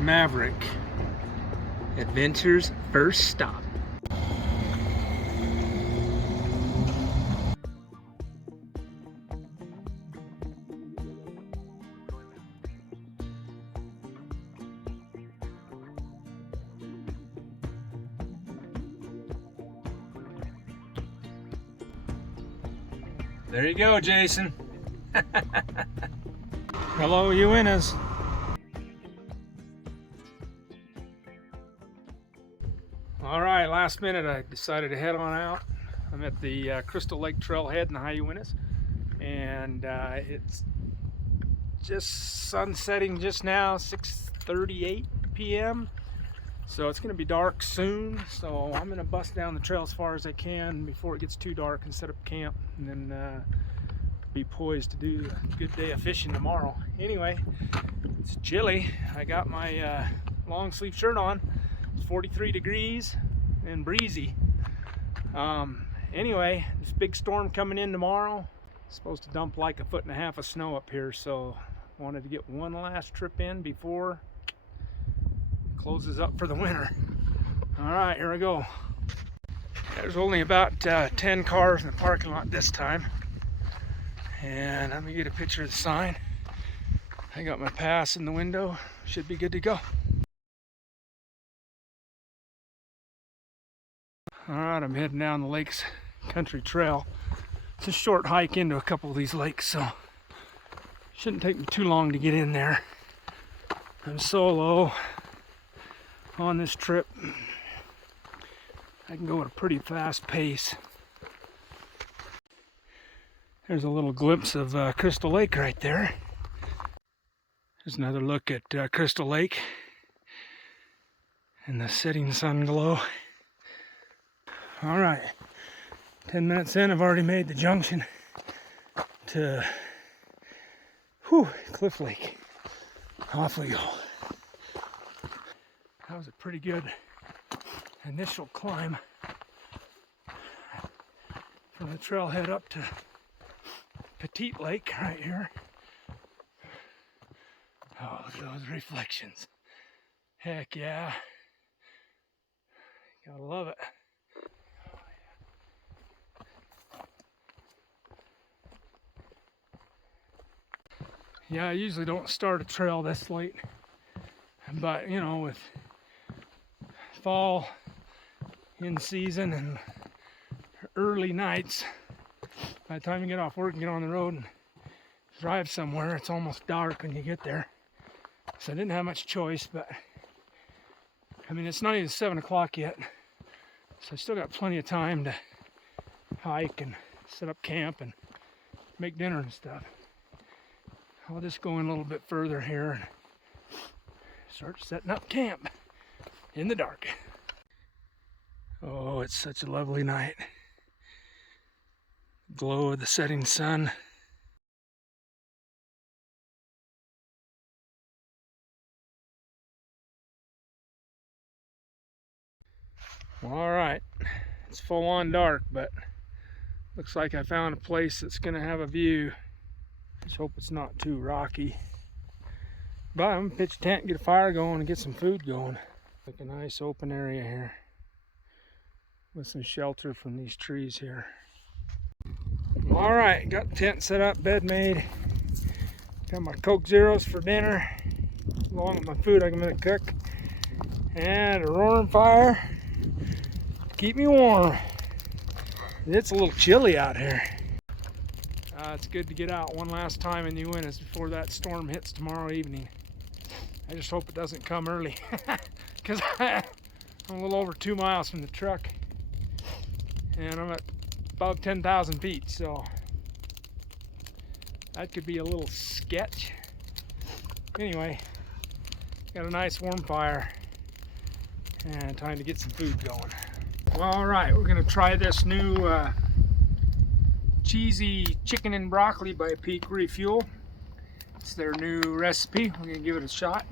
Maverick, adventure's first stop. There you go, Jason. Hello, Uintas. All right, last minute I decided to head on out. I'm at the Crystal Lake trailhead in the High Uintas, and it's just sunsetting just now, 6:38 p.m. So it's going to be dark soon. So I'm going to bust down the trail as far as I can before it gets too dark and set up camp, and then be poised to do a good day of fishing tomorrow. Anyway, it's chilly. I got my long sleeve shirt on. It's 43 degrees and breezy. Anyway, this big storm coming in tomorrow. It's supposed to dump like 1.5 feet of snow up here, so I wanted to get one last trip in before it closes up for the winter. All right, here we go. There's only about 10 cars in the parking lot this time. And let me get a picture of the sign. I got my pass in the window. Should be good to go. Alright, I'm heading down the Lakes Country Trail. It's a short hike into a couple of these lakes, so shouldn't take me too long to get in there. I'm solo on this trip. I can go at a pretty fast pace. There's a little glimpse of Crystal Lake right there. There's another look at Crystal Lake and the setting sun glow. All right, 10 minutes in, I've already made the junction to Cliff Lake. Off we go. That was a pretty good initial climb from the trailhead up to Petite Lake right here. Oh, look at those reflections. Heck yeah. Gotta love it. Yeah, I usually don't start a trail this late, but you know, with fall in season and early nights, by the time you get off work and get on the road and drive somewhere, it's almost dark when you get there. So I didn't have much choice, but I mean, it's not even 7 o'clock yet, so I still got plenty of time to hike and set up camp and make dinner and stuff. I'll just go in a little bit further here and start setting up camp in the dark. Oh, it's such a lovely night. Glow of the setting sun. All right, it's full on dark, but looks like I found a place that's gonna have a view. Just hope it's not too rocky. But I'm gonna pitch a tent, get a fire going, and get some food going. Like a nice open area here with some shelter from these trees here. All right, got the tent set up, bed made. Got my Coke Zeros for dinner, along with my food I'm gonna cook, and a roaring fire to keep me warm. It's a little chilly out here. It's good to get out one last time in the Uintas before that storm hits tomorrow evening. I just hope it doesn't come early, because I'm a little over 2 miles from the truck, and I'm at above 10,000 feet, so that could be a little sketch. Anyway, got a nice warm fire and time to get some food going. Well, all right, we're gonna try this new cheesy chicken and broccoli by Peak Refuel. It's their new recipe. We're gonna give it a shot.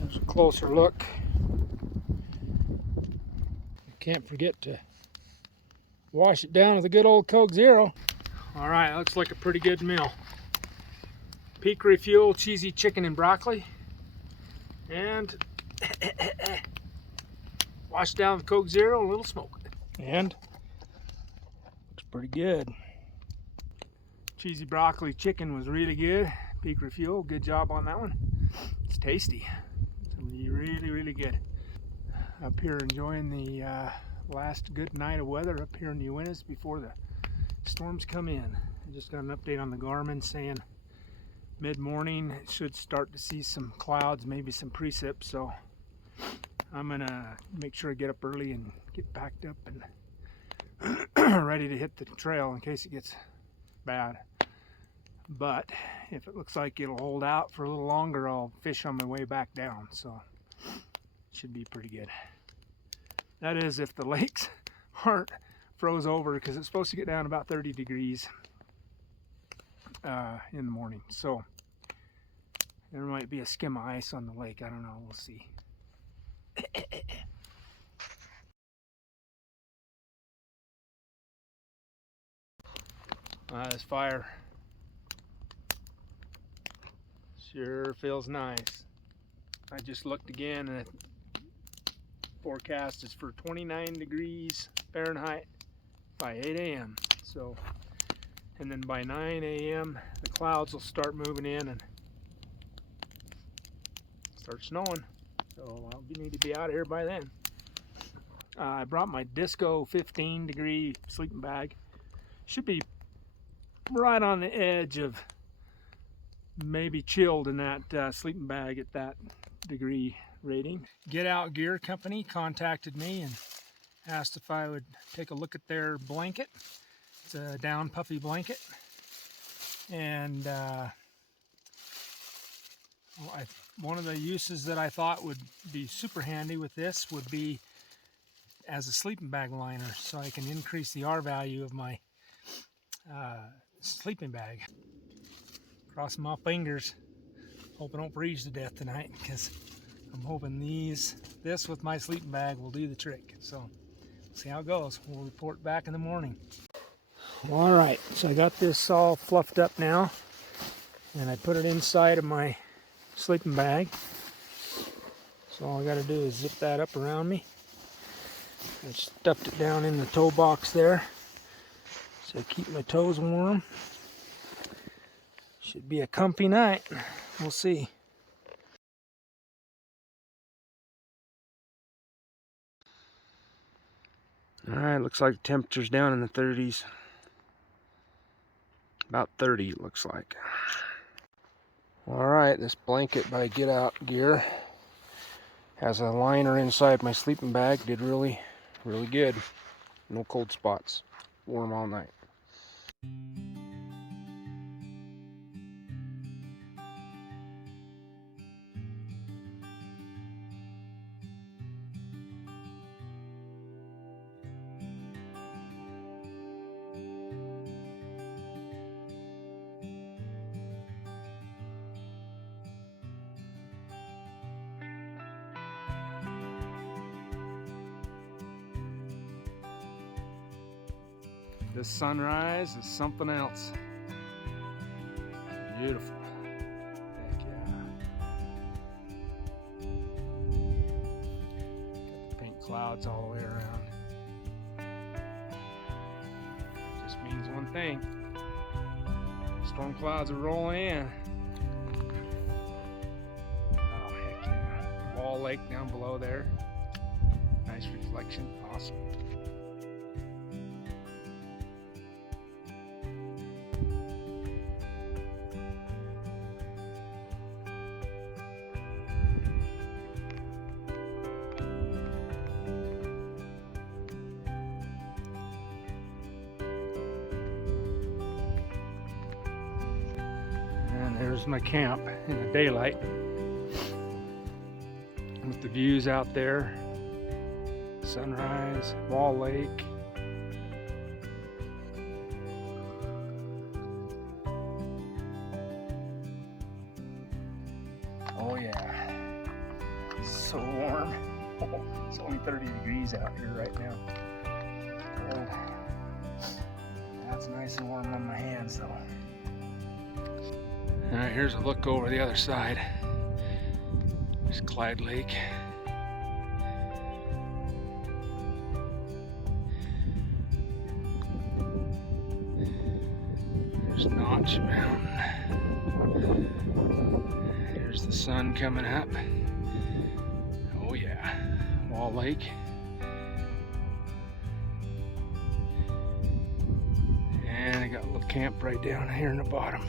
There's a closer look. Can't forget to wash it down with a good old Coke Zero. All right, looks like a pretty good meal. Peak Refuel cheesy chicken and broccoli. And wash down the Coke Zero, a little smoke. And looks pretty good. Cheesy broccoli chicken was really good. Peak Refuel, good job on that one. It's tasty. It's really, really good. Up here enjoying the last good night of weather up here in the Uintas before the storms come in. I just got an update on the Garmin saying mid-morning it should start to see some clouds, maybe some precip, so I'm gonna make sure I get up early and get packed up and ready to hit the trail in case it gets bad. But if it looks like it'll hold out for a little longer, I'll fish on my way back down, so it should be pretty good. That is if the lakes aren't froze over, because it's supposed to get down about 30 degrees in the morning, so there might be a skim of ice on the lake. I don't know, we'll see. This fire sure feels nice. I just looked again and the forecast is for 29 degrees Fahrenheit by 8 a.m. So, and then by 9 a.m. the clouds will start moving in and start snowing. So I'll need to be out of here by then. I brought my Disco 15 degree sleeping bag. Should be right on the edge of maybe chilled in that sleeping bag at that degree rating. Getoutgear Company contacted me and asked if I would take a look at their blanket. It's a down puffy blanket, and one of the uses that I thought would be super handy with this would be as a sleeping bag liner, so I can increase the R value of my sleeping bag. Crossing my fingers, hoping I don't freeze to death tonight, because I'm hoping this with my sleeping bag will do the trick. So see how it goes. We'll report back in the morning. All right, so I got this all fluffed up now, and I put it inside of my sleeping bag. So all I got to do is zip that up around me. I stuffed it down in the toe box there, so I keep my toes warm. Should be a comfy night. We'll see. Alright, looks like the temperature's down in the 30s. About 30 it looks like. Alright, this blanket by getoutgear has a liner inside my sleeping bag. Did really good. No cold spots. Warm all night. This sunrise is something else. Beautiful. Heck yeah. Got the pink clouds all the way around. Just means one thing. Storm clouds are rolling in. Oh heck yeah. Wall Lake down below there. Nice reflection. Awesome. There's my camp in the daylight with the views out there, sunrise, Wall Lake. Oh yeah, so warm. It's only 30 degrees out here right now. Cold. That's nice and warm on my hands though. Alright, here's a look over the other side. There's Clyde Lake. There's Notch Mountain. There's the sun coming up. Oh yeah, Wall Lake. And I got a little camp right down here in the bottom.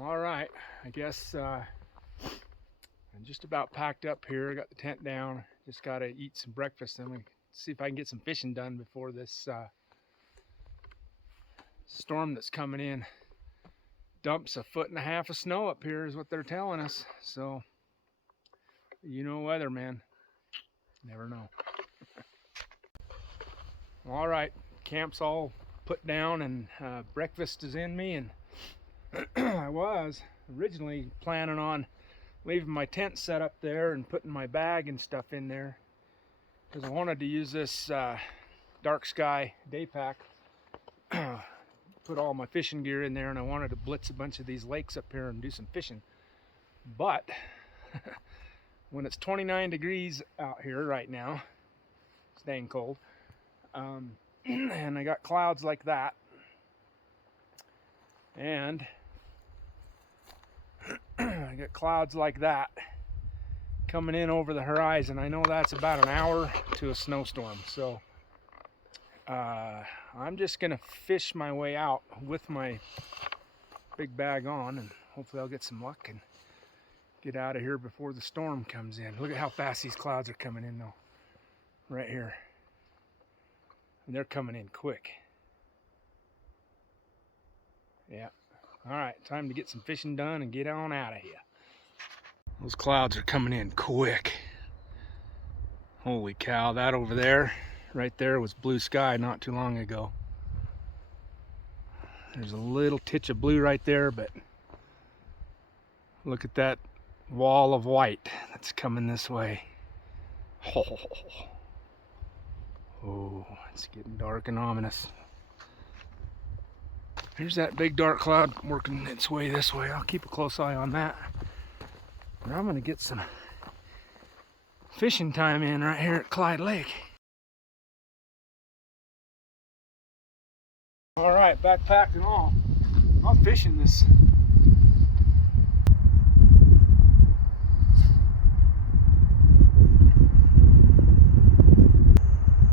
All right, I guess I'm just about packed up here. I got the tent down. Just got to eat some breakfast and see if I can get some fishing done before this storm that's coming in dumps 1.5 feet of snow up here, is what they're telling us. So, you know, weatherman, never know. All right, camp's all put down and breakfast is in me, and I was originally planning on leaving my tent set up there and putting my bag and stuff in there, because I wanted to use this Dark Sky Daypack, put all my fishing gear in there, and I wanted to blitz a bunch of these lakes up here and do some fishing. But when it's 29 degrees out here right now, it's dang cold, and I got clouds like that, and I got clouds like that coming in over the horizon. I know that's about an hour to a snowstorm, so I'm just gonna fish my way out with my big bag on, and hopefully I'll get some luck and get out of here before the storm comes in. Look at how fast these clouds are coming in though, right here. And they're coming in quick. Yeah. All right, time to get some fishing done and get on out of here. Those clouds are coming in quick. Holy cow, that over there, right there, was blue sky not too long ago. There's a little titch of blue right there, but look at that wall of white that's coming this way. Oh, it's getting dark and ominous. Here's that big dark cloud working its way this way. I'll keep a close eye on that. But I'm gonna get some fishing time in right here at Clyde Lake. All right, backpack and all. I'm fishing this.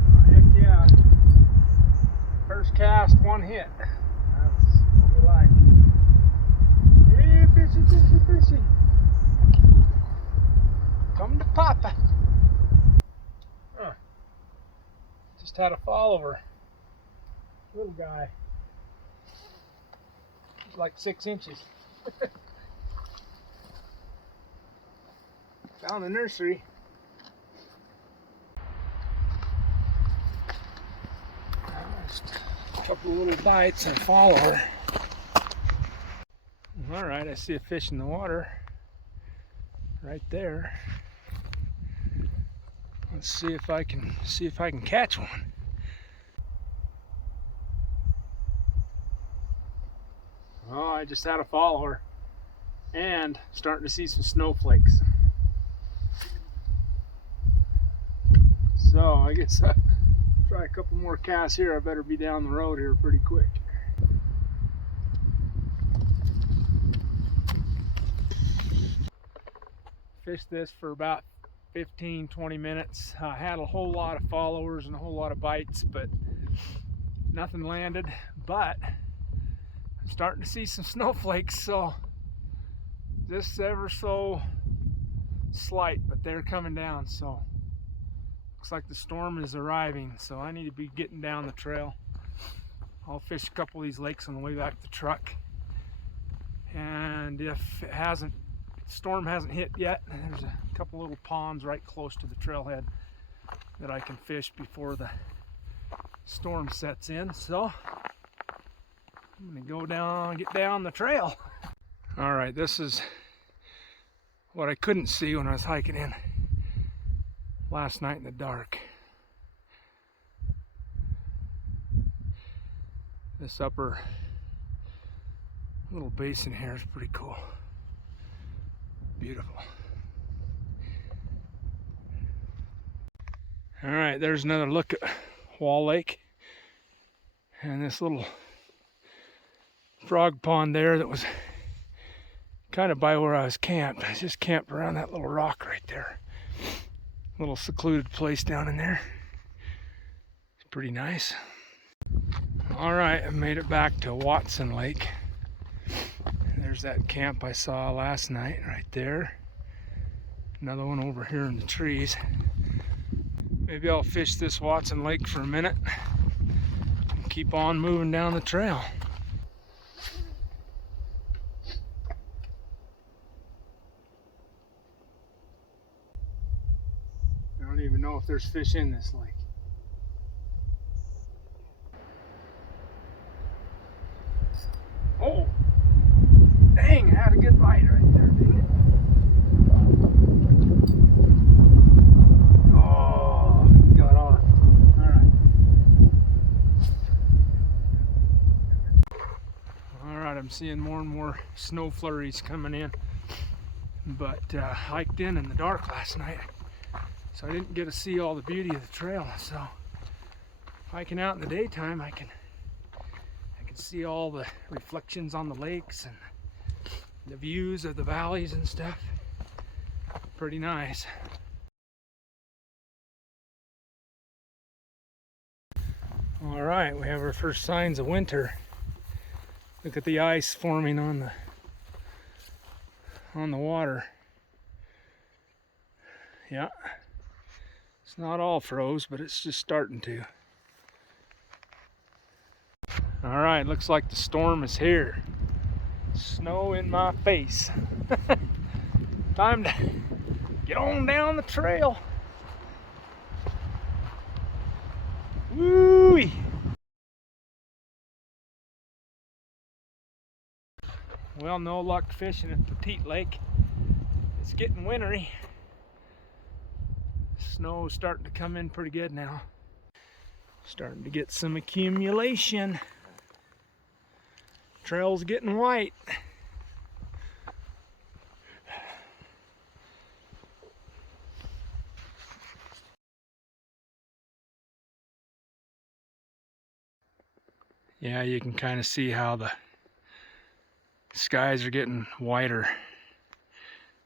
Oh, heck yeah. First cast, one hit. That's what we like. Hey, fishy, fishy, fishy. Come to Papa. Just had a follower. Little guy. He's like 6 inches. Found the nursery. Just a couple of little bites and a follower. Alright, I see a fish in the water. Right there. Let's see if I can catch one. Oh, I just had a follower and starting to see some snowflakes. So I guess I'll try a couple more casts here. I better be down the road here pretty quick. Fished this for about 15-20 minutes. I had a whole lot of followers and a whole lot of bites, but nothing landed. But I'm starting to see some snowflakes, so just ever so slight, but they're coming down. So looks like the storm is arriving, so I need to be getting down the trail. I'll fish a couple of these lakes on the way back to the truck, and if storm hasn't hit yet, there's a couple little ponds right close to the trailhead that I can fish before the storm sets in. So I'm gonna go down, get down the trail. All right, this is what I couldn't see when I was hiking in last night in the dark. This upper little basin here is pretty cool. Beautiful. All right, there's another look at Wall Lake and this little frog pond there that was kind of by where I was camped. I just camped around that little rock right there. Little secluded place down in there. It's pretty nice. All right, I made it back to Watson Lake. There's that camp I saw last night right there. Another one over here in the trees. Maybe I'll fish this Watson Lake for a minute and keep on moving down the trail. I don't even know if there's fish in this lake. Oh! Dang, I had a good bite right there, dang it. Oh, he got off. Alright. Alright, I'm seeing more and more snow flurries coming in. But hiked in the dark last night, so I didn't get to see all the beauty of the trail. So hiking out in the daytime, I can see all the reflections on the lakes and the views of the valleys and stuff. Pretty nice. All right, we have our first signs of winter. Look at the ice forming on the water. Yeah, it's not all froze, but it's just starting to. All right, looks like the storm is here. Snow in my face. Time to get on down the trail. Woo-wee. Well, no luck fishing at Petite Lake. It's getting wintry. Snow's starting to come in pretty good now. Starting to get some accumulation. Trail's getting white. Yeah, you can kind of see how the skies are getting whiter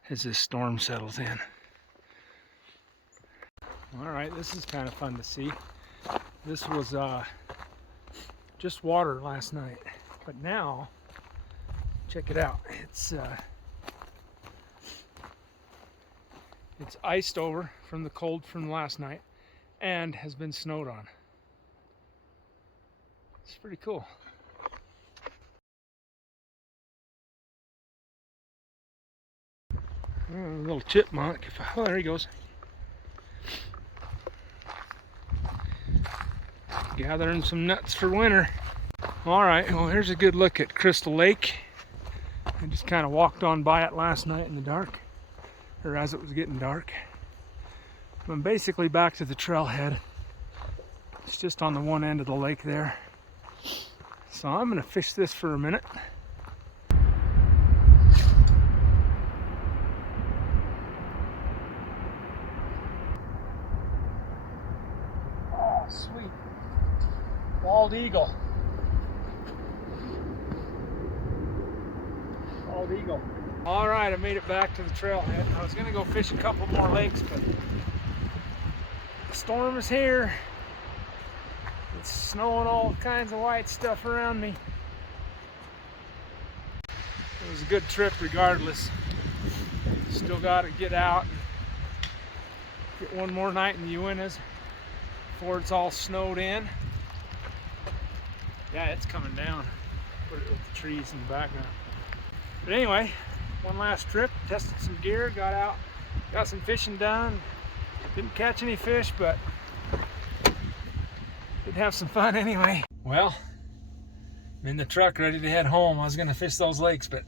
as this storm settles in. All right, this is kind of fun to see. This was just water last night, but now check it out. It's iced over from the cold from last night and has been snowed on. It's pretty cool. A little chipmunk. Oh, there he goes. Gathering some nuts for winter. All right, well, here's a good look at Crystal Lake. I just kind of walked on by it last night in the dark, or as it was getting dark. I'm basically back to the trailhead. It's just on the one end of the lake there. So I'm gonna fish this for a minute. Oh, sweet. Bald eagle. Bald eagle. All right, I made it back to the trailhead. I was gonna go fish a couple more lakes, but the storm is here. It's snowing all kinds of white stuff around me. It was a good trip regardless. Still got to get out and get one more night in the Uintas before it's all snowed in. Yeah, it's coming down. Put it with the trees in the background. But anyway, one last trip, tested some gear, got out, got some fishing done. Didn't catch any fish, but did have some fun anyway. Well, I'm in the truck ready to head home. I was gonna fish those lakes, but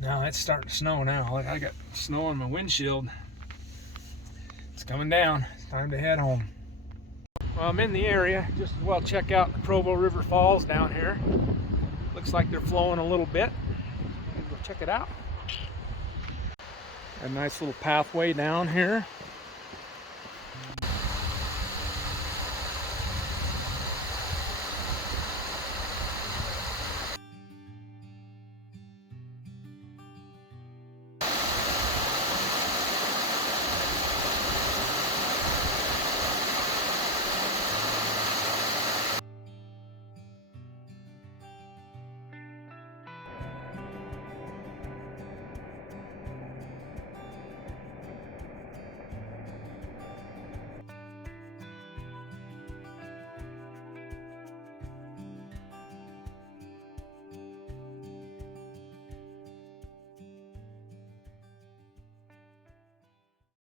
now it's starting to snow now. I got snow on my windshield. It's coming down. It's time to head home. Well, I'm in the area. Just as well check out the Provo River Falls down here. Looks like they're flowing a little bit. Go check it out. A nice little pathway down here.